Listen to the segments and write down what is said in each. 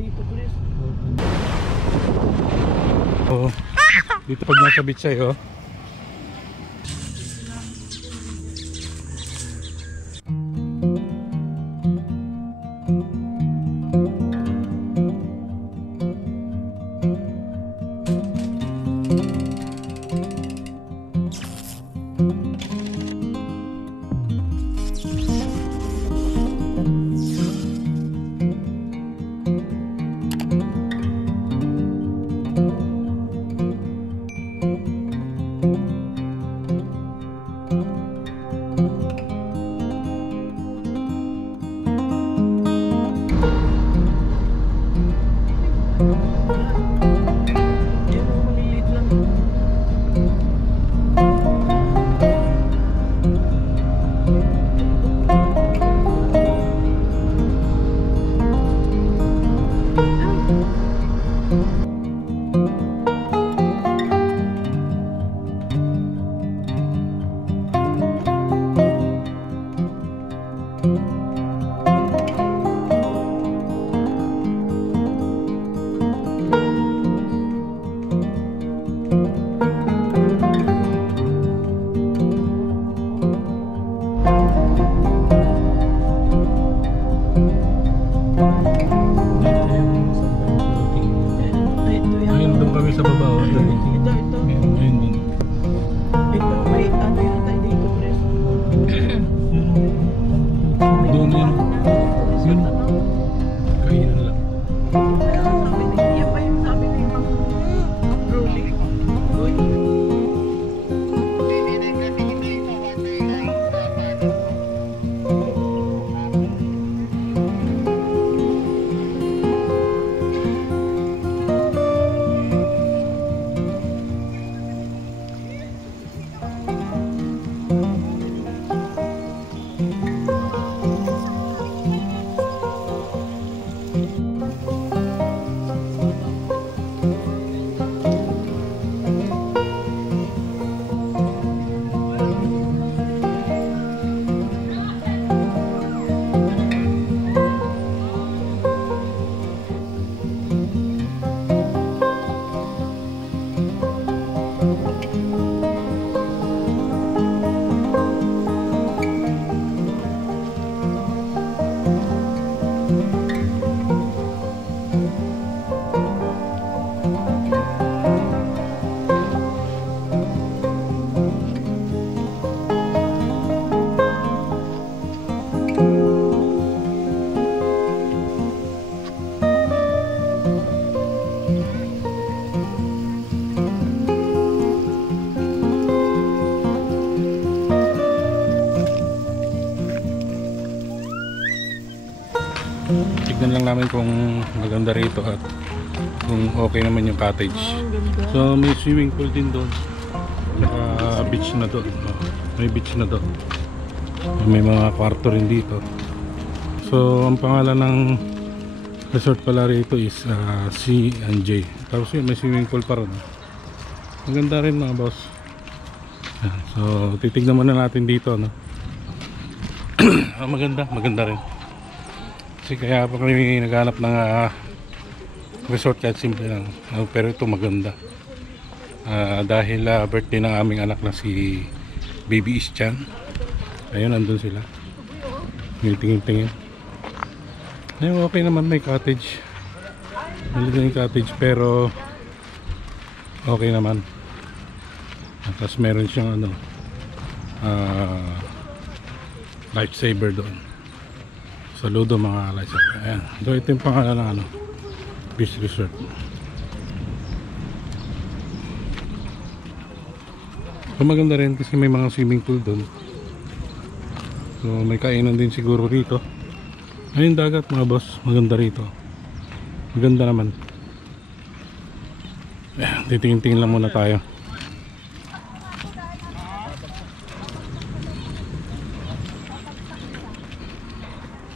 dito, Chris. Oh, dito pag nasa beach ay, oh. Ayun, doon kami sa baba, oh. Ito. Ayun, yun. Ito, may ano yun tayo dito, Chris. Doon yun. Yun. Kainan lang. Yan pa yung sabi ni Ma'am Rolly. Uy. Tignan lang namin kung maganda rito at kung okay naman yung cottage. So may swimming pool din doon. Saka beach na doon. May beach na doon. May mga kwarto rin dito. So ang pangalan ng resort pala rito is C&J. Tapos yun, may swimming pool pa rin. Maganda rin mga boss. So titignan muna natin dito, no? Maganda rin. Kasi kaya pa kami naghanap ng resort kahit simple lang, pero ito maganda. Dahil birthday ng aming anak na si Baby Ischan. Ayun, nandun sila. May tingin-tingin. Ayun, okay naman, may cottage. Maliit na yung cottage pero okay naman. Tapos meron siyang lifesaver doon. Saludo mga lifesaver. Ayan. So ito yung pangalan ng beach resort. So maganda rin kasi may mga swimming pool doon. So may kainan din siguro rito. Ayun dagat mga boss. Maganda rito. Maganda naman. Ayan, titingin-tingin lang muna tayo.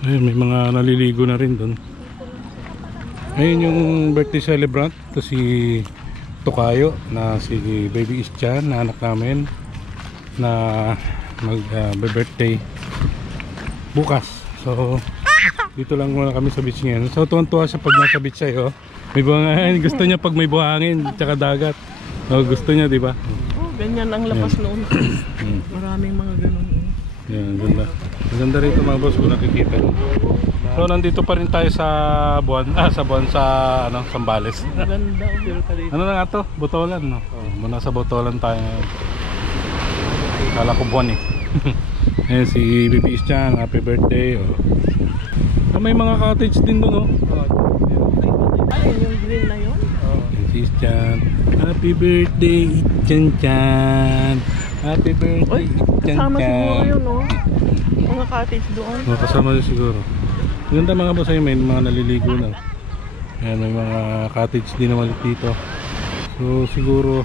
Ayun, may mga naliligo na rin doon. Ayun yung birthday celebrant. Ito si Tokayo na si Baby Ischan na anak namin na mag birthday bukas. So Dito lang muna kami sa beach ngayon. So tuwan-tuwa siya pag nasa beach siya, oh. May buhangin. Gusto niya pag may buhangin tsaka dagat. Oh, gusto niya, di ba? Oh, ganyan ang lapas noon. Maraming mga ganun. Yan, ganda. Ang ganda rito mga boss kung nakikita niyo. So nandito pa rin tayo sa buwan, sa ano, Zambales. Maganda. Ano na nga to? Botolan, no? Muna sa Botolan tayo ngayon. Kala ko buwan eh. Ayan si Baby Chan, happy birthday. Oh. May mga cottage din doon, no? Ayun yung green na yun. Si Chan, happy birthday Chan Chan. Happy birthday Chan Kasama siguro Chan. yun, no? Mga cottage doon. Oh, kasama yun siguro. Ganda mga boss, ay may mga naliligo na. Ayan, may mga cottage din naman dito. So siguro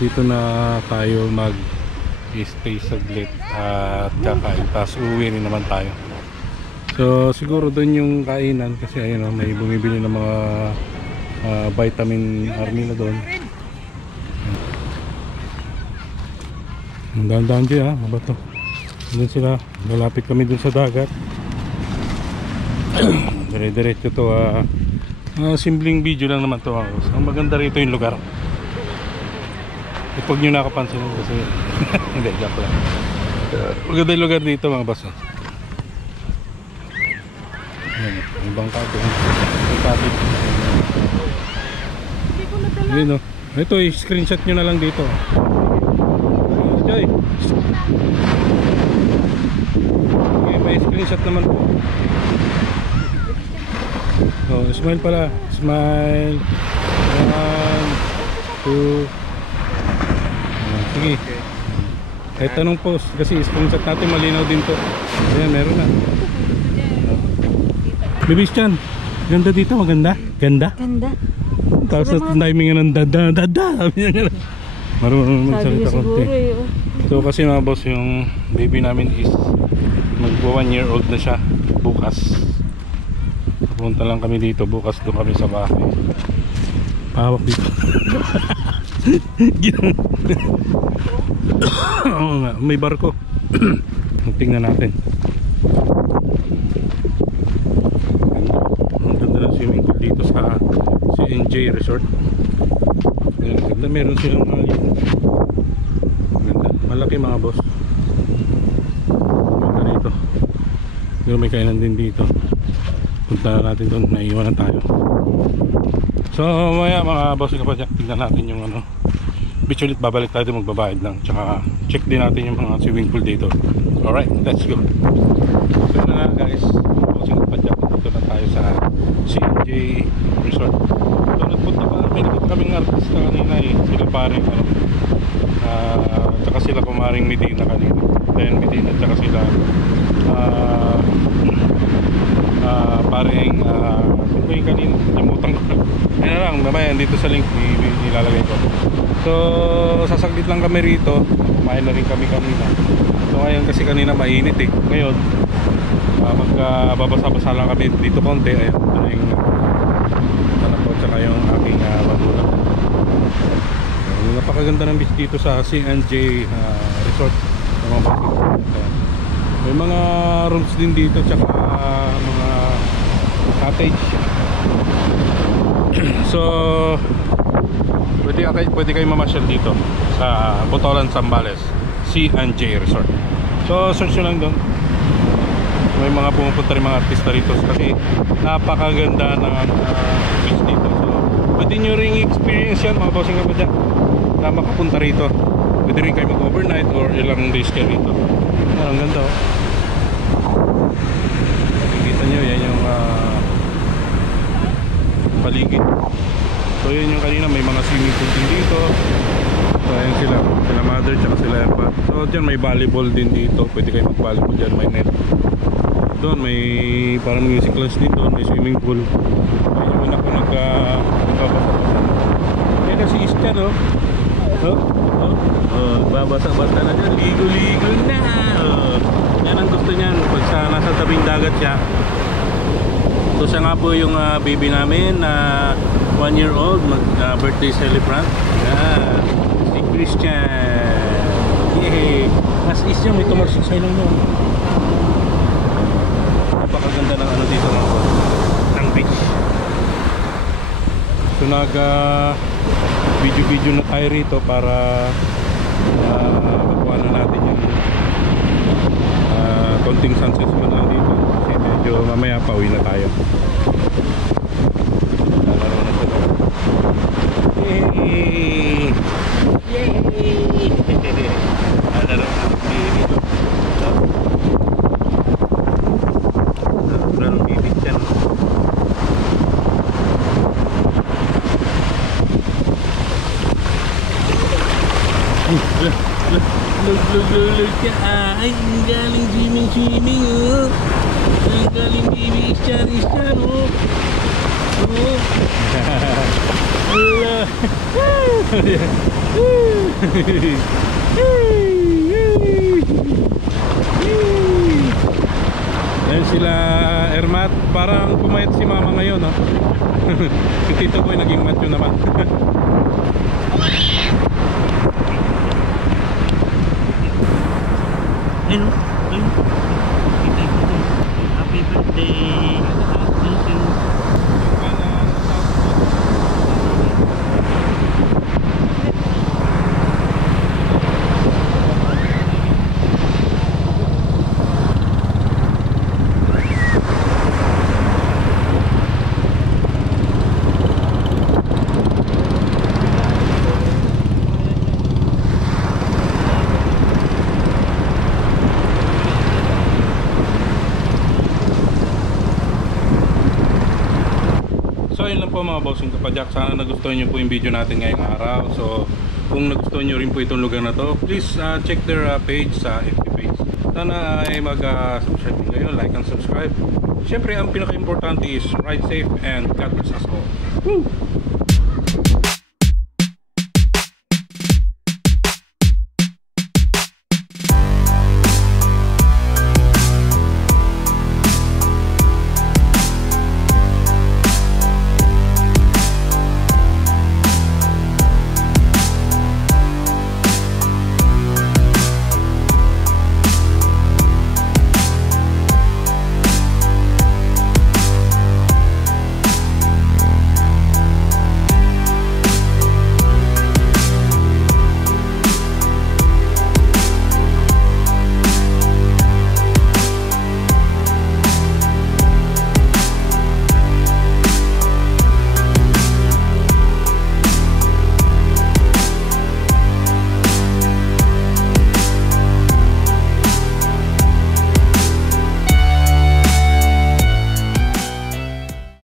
dito na tayo mag-stay saglit at kakain. Tapos uwi rin naman tayo. So siguro doon yung kainan kasi ayun, may bumibili ng mga vitamin army na doon. Ang dahan-dahan dyan, mga bato. Doon sila, malapit kami doon sa dagat. Dire-diretso to, simpleng video lang naman to. Ang maganda rito yung lugar. Huwag nyo nakapansin kasi hindi, joke lang. Maganda yung lugar dito mga baso. May bangka doon. May cottage. Yun, no? Ito, screenshot nyo na lang dito. Okay, may screenshot naman po. Oh, smile pala. Smile. 1, 2. Sige. Kahit tanong post kasi screenshot natin malinaw din to. Ayan, meron na. Baby Chan, ganda dito, maganda? Ganda? Ganda. Tapos na timing ng dada. Marunong magsalita konti. So kasi mga boss, yung baby namin is magwa 1 year old na siya bukas. Pupunta lang kami dito bukas, doon kami sa bahay. Pahawak dito. Oo nga, may barko. Tingnan natin. Ang ganda ng swimming pool dito sa CNJ Resort. Ayan, ganda, meron silang mga ganda, malaki mga boss. Ganda dito. Pero may kainan din dito. Punta natin doon, naiiwan na tayo. So maya mga boss, tingnan natin yung ano, beach ulit. Babalik tayo, magbabayad lang. Tsaka check din natin yung mga swimming pool dito. Alright, let's go. So yun na nga guys, dito na tayo sa CNJ Resort. So nagpunta pa, may nagpunta kaming artista kanina eh. Sila paring ano, tsaka sila kumaring Medina kanina. Then Medina tsaka sila paring sino yung kanina, limutan ko. Ayun na lang, mamaya dito sa link nilalagay ko. So sasaglit lang kami rito. Kumain na rin kami kanina. So ngayon kasi kanina mainit eh. Ngayon magkababasa-basa lang kami dito konti. Ayun, ito na yung anak ko tsaka yung aking magulang. Napakaganda ng beach dito sa CNJ Resort. May mga rooms din dito tsaka mga cottage. So pwede kayo mamasyal dito sa Botolan, Zambales, CNJ Resort. So search nyo lang doon. May mga pumupunta rin mga artista rito kasi napakaganda ng beach dito. So pwede nyo ring experience yan mga bossing ka pa dyan na makapunta rito. Pwede rin kayo mag-overnight or ilang days kayo rito. Ang ganda oh. Nakikita nyo yan yung paligid. So yun yung kanina, may mga swimming pool din dito. So ayan sila mother tsaka sila empat. So dyan may volleyball din dito. Pwede kayo mag-volleyball dyan, may net. Doon may parang music class din doon, may swimming pool. Ayun yung anak ko nagbabasa-basa. Ayan na si Iska no. Babasa-basa na dyan, ligo-ligo na. Yan ang gusto niyan pag nasa tabing dagat siya. So siya nga po yung baby namin na 1 year old, birthday celebrant. Si Christian. Yay! As is niya, may tumarsik sa ilong mo. Napakaganda ng ano dito. So nag video na tayo rito para makuha na natin yung konting sunset pa lang dito. Kasi medyo mamaya pauwi na tayo. Lalaro na sila. Yay! Yay! Lalaro na dito. Natural bibig yan. Lug ka. Ay, ang galing swimming oh. Ang galing baby iskar oh. Oh. Allah. Yan sila Ermat. Parang pumayat si mama ngayon no? Si Tito Boy naging macho naman. Ayun, ayun. Kita. Happy birthday. Thank you. So yun lang po mga bossing kapadyak. Sana nagustuhan nyo po yung video natin ngayong araw. So kung nagustuhan nyo rin po itong lugar na to, please check their page sa FB page. Sana ay mag-subscribe din kayo, like and subscribe. Siyempre ang pinaka-importante is ride safe and God bless us all. Woo!